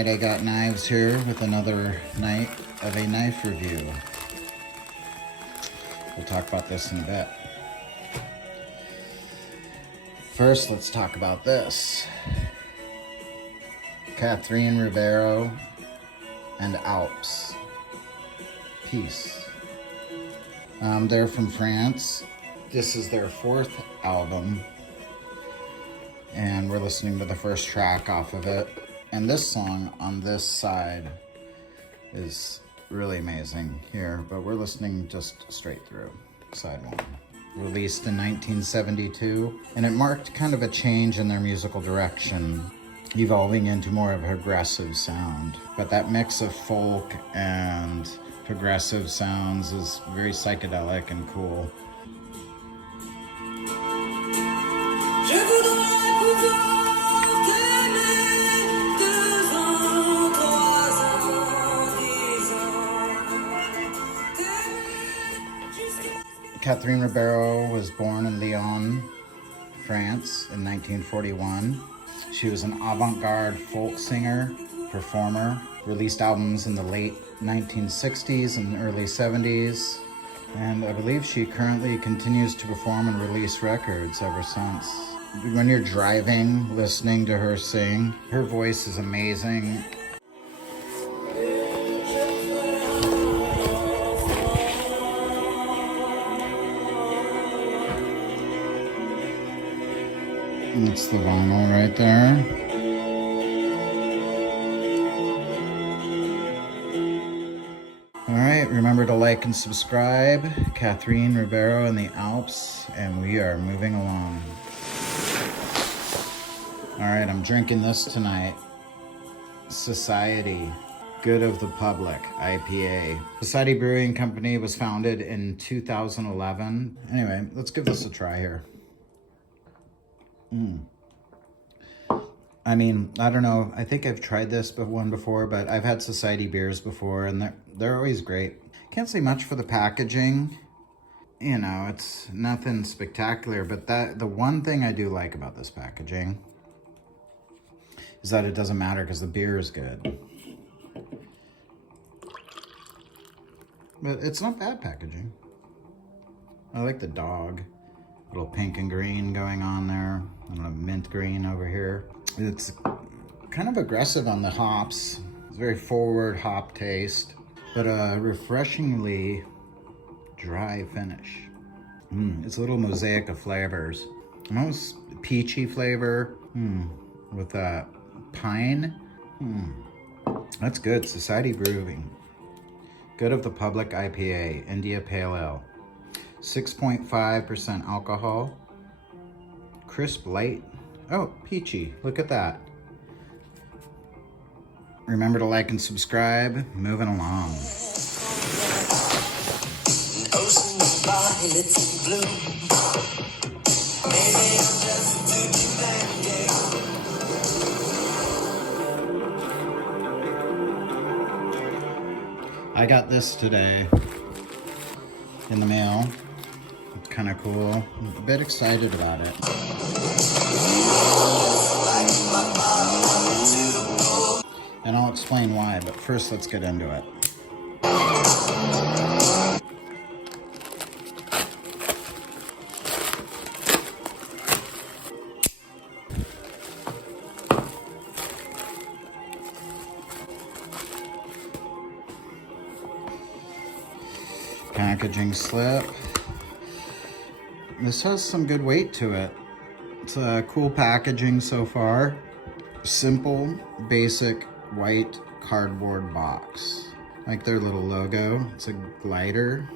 Alright, I got knives here with another night of a knife review. We'll talk about this in a bit. First, let's talk about this. Catherineribeiro and Alpes. Peace. They're from France. This is their 4th album. And we're listening to the first track off of it. And this song on this side is really amazing here, but we're listening just straight through, side 1. Released in 1972, and it marked kind of a change in their musical direction, evolving into more of a progressive sound. But that mix of folk and progressive sounds is very psychedelic and cool. Catherineribeiro was born in Lyon, France in 1941. She was an avant-garde folk singer, performer, released albums in the late 1960s and early 70s, and I believe she currently continues to perform and release records ever since. When you're driving, listening to her sing, her voice is amazing. That's the vinyl right there. All right, remember to like and subscribe. Catherineribeiro and the Alpes, and we are moving along. All right, I'm drinking this tonight. Societe, Good of the Public IPA. Societe Brewing Company was founded in 2011. Anyway, let's give this a try here. I mean, I don't know. I think I've tried this one before, but I've had Societe beers before, and they're always great. Can't say much for the packaging. You know, it's nothing spectacular, but the one thing I do like about this packaging is that it doesn't matter because the beer is good. But it's not bad packaging. I like the dog. Little pink and green going on there. And a mint green over here. It's kind of aggressive on the hops. It's very forward hop taste, but a refreshingly dry finish. It's a little mosaic of flavors. Almost peachy flavor with a pine. That's good. Societe Brewing. Good of the Public IPA, India Pale Ale. 6.5% alcohol. Crisp, light. Oh, peachy. Look at that. Remember to like and subscribe. Moving along. I got this today in the mail. It's kind of cool. I'm a bit excited about it. And I'll explain why, but first let's get into it. Packaging slip. This has some good weight to it. It's a cool packaging so far. Simple, basic, white cardboard box. Like their little logo. It's a GLIDR.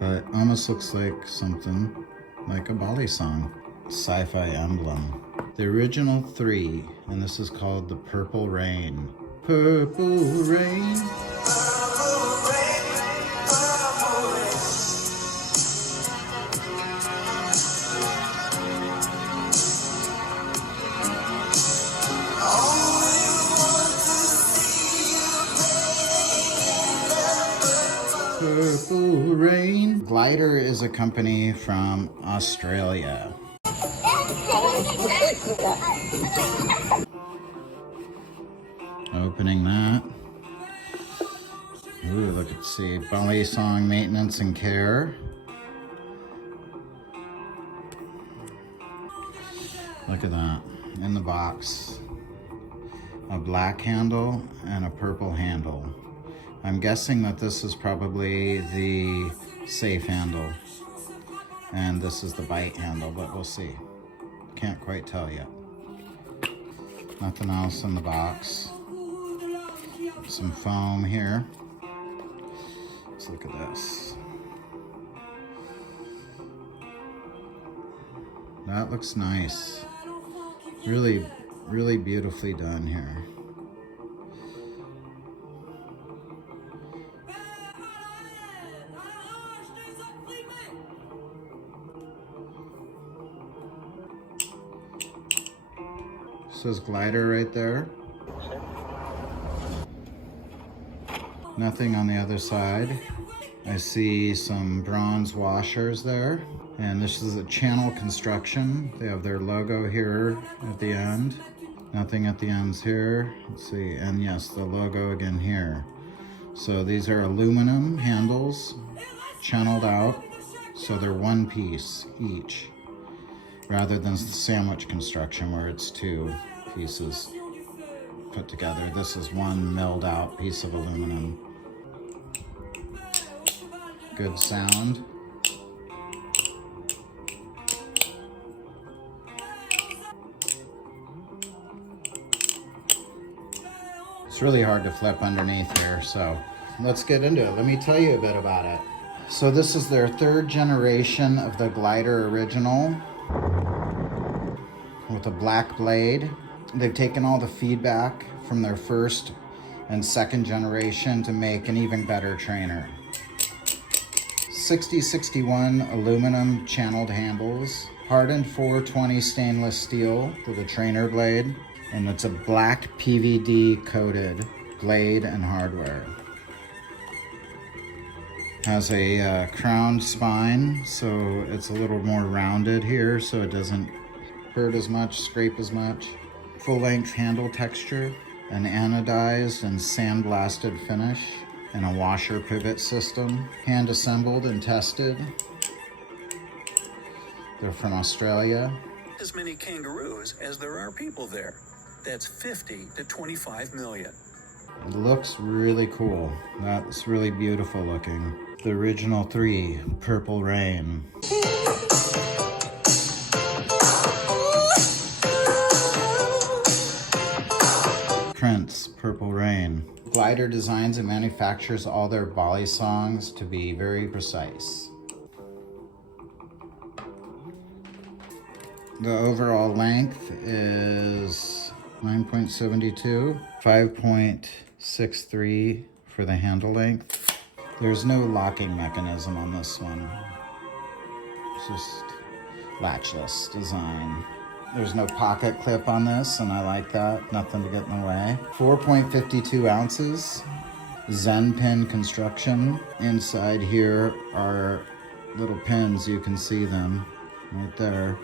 But almost looks like something like a balisong. Sci-fi emblem. The original 3, and this is called the Purple Rain. Purple Rain. GLIDR is a company from Australia. Opening that. Ooh, let's see. Balisong maintenance and care. Look at that. In the box. A black handle and a purple handle. I'm guessing that this is probably the safe handle. And this is the bite handle, but we'll see. Can't quite tell yet. Nothing else in the box. Some foam here. Let's look at this. That looks nice. Really, really beautifully done here. Says GLIDR right there. Nothing on the other side. I see some bronze washers there. And this is a channel construction. They have their logo here at the end. Nothing at the ends here. Let's see, and yes, the logo again here. So these are aluminum handles, channeled out. So they're one piece each, rather than the sandwich construction where it's two pieces put together. This is one milled out piece of aluminum. Good sound. It's really hard to flip underneath here, so let's get into it. Let me tell you a bit about it. So this is their third generation of the GLIDR original with a black blade. They've taken all the feedback from their first and second generation to make an even better trainer. 6061 aluminum channeled handles, hardened 420 stainless steel for the trainer blade, and it's a black PVD coated blade and hardware. Has a crowned spine, so it's a little more rounded here, so it doesn't hurt as much, scrape as much. Full length handle texture, an anodized and sandblasted finish, and a washer pivot system. Hand assembled and tested. They're from Australia. As many kangaroos as there are people there. That's 50 to 25 million. It looks really cool. That's really beautiful looking. The original 3, Purple Rain. Prince, Purple Rain. GLIDR designs and manufactures all their balisongs to be very precise. The overall length is 9.72, 5.63 for the handle length. There's no locking mechanism on this one. It's just latchless design. There's no pocket clip on this, and I like that. Nothing to get in the way. 4.52 ounces. Zen pin construction. Inside here are little pins. You can see them right there.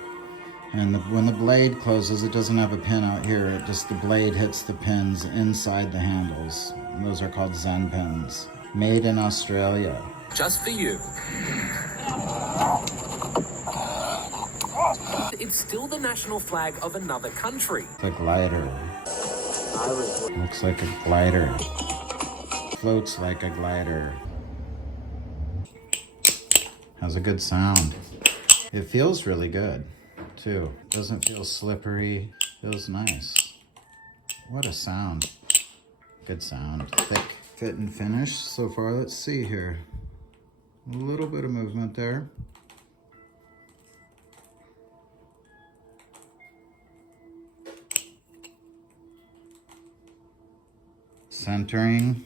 And when the blade closes, it doesn't have a pin out here. It just, the blade hits the pins inside the handles. And those are called Zen pins. Made in Australia. Just for you. It's still the national flag of another country. The GLIDR. Looks like a glider. Floats like a glider. Has a good sound. It feels really good, too. Doesn't feel slippery. Feels nice. What a sound. Good sound. Thick. Fit and finish so far. Let's see here. A little bit of movement there. Centering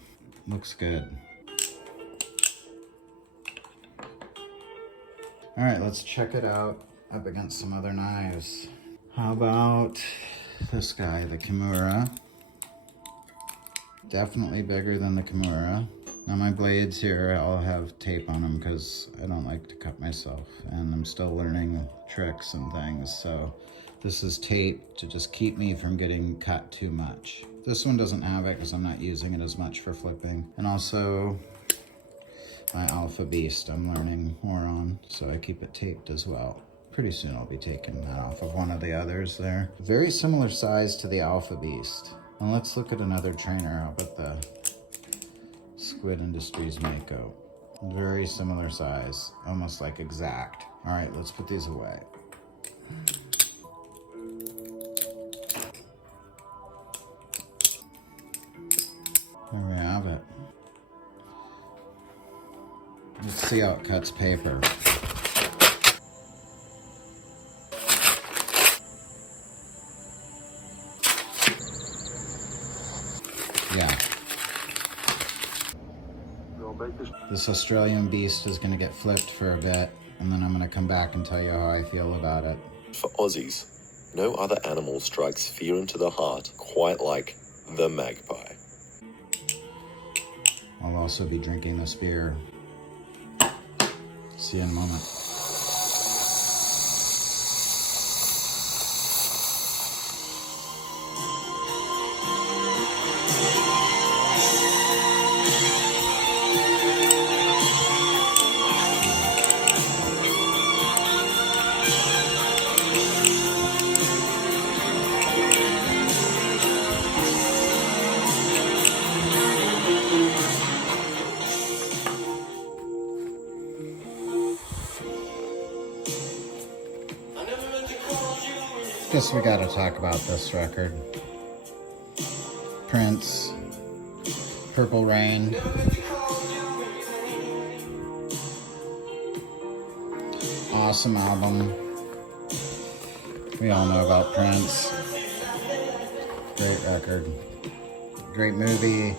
looks good. All right, let's check it out up against some other knives. How about this guy, the Kimura? Definitely bigger than the Kimura. Now my blades here, I'll have tape on them because I don't like to cut myself, and I'm still learning tricks and things. So this is tape to just keep me from getting cut too much. This one doesn't have it because I'm not using it as much for flipping. And also my Alpha Beast I'm learning more on, so I keep it taped as well. Pretty soon I'll be taking that off of one of the others there. Very similar size to the Alpha Beast. And let's look at another trainer. How about the Squid Industries Mako? Very similar size, almost like exact. All right, let's put these away. There we have it. Let's see how it cuts paper. Yeah. This Australian beast is gonna get flipped for a bit, and then I'm gonna come back and tell you how I feel about it. For Aussies, no other animal strikes fear into the heart quite like the magpie. I'll also be drinking this beer. See you in a moment. Guess we gotta talk about this record. Prince, Purple Rain. Awesome album. We all know about Prince. Great record. Great movie.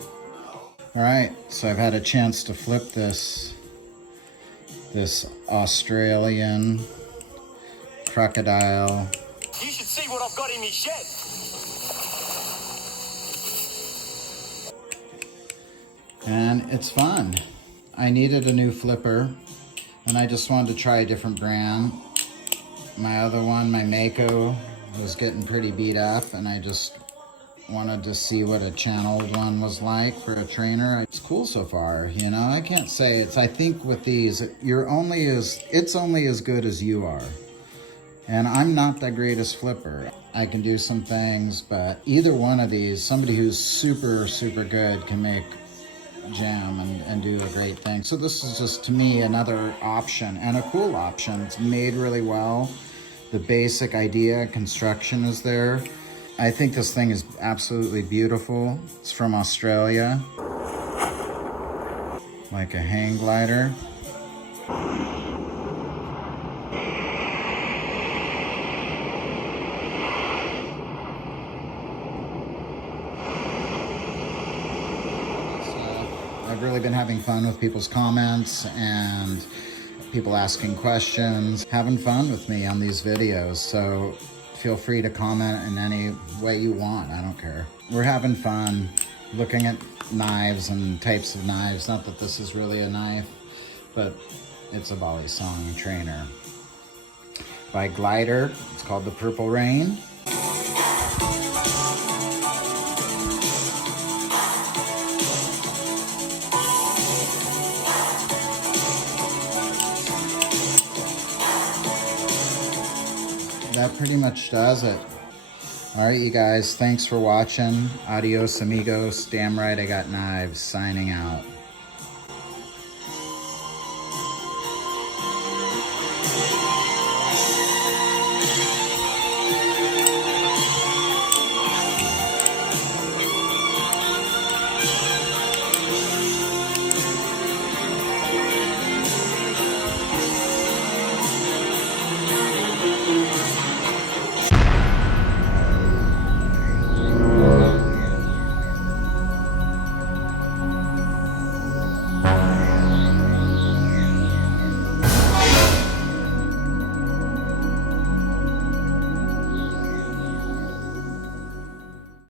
All right, so I've had a chance to flip this Australian crocodile. You should see what I've got in my shed. And it's fun. I needed a new flipper, and I just wanted to try a different brand. My other one, my Mako, was getting pretty beat up, and I just wanted to see what a channeled one was like for a trainer. It's cool so far, you know. I can't say it's. I think with these, it's only as good as you are. And I'm not the greatest flipper. I can do some things, but either one of these, somebody who's super, super good can make jam and do a great thing. So this is just, to me, another option, and a cool option. It's made really well. The basic idea, construction is there. I think this thing is absolutely beautiful. It's from Australia. Like a hang glider. I've really been having fun with people's comments and people asking questions, having fun with me on these videos. So feel free to comment in any way you want. I don't care. We're having fun looking at knives and types of knives. Not that this is really a knife, but it's a balisong trainer by GLIDR. It's called the Purple Rain. That pretty much does it. All right, you guys, thanks for watching. Adios, amigos. Damn right I got knives. Signing out.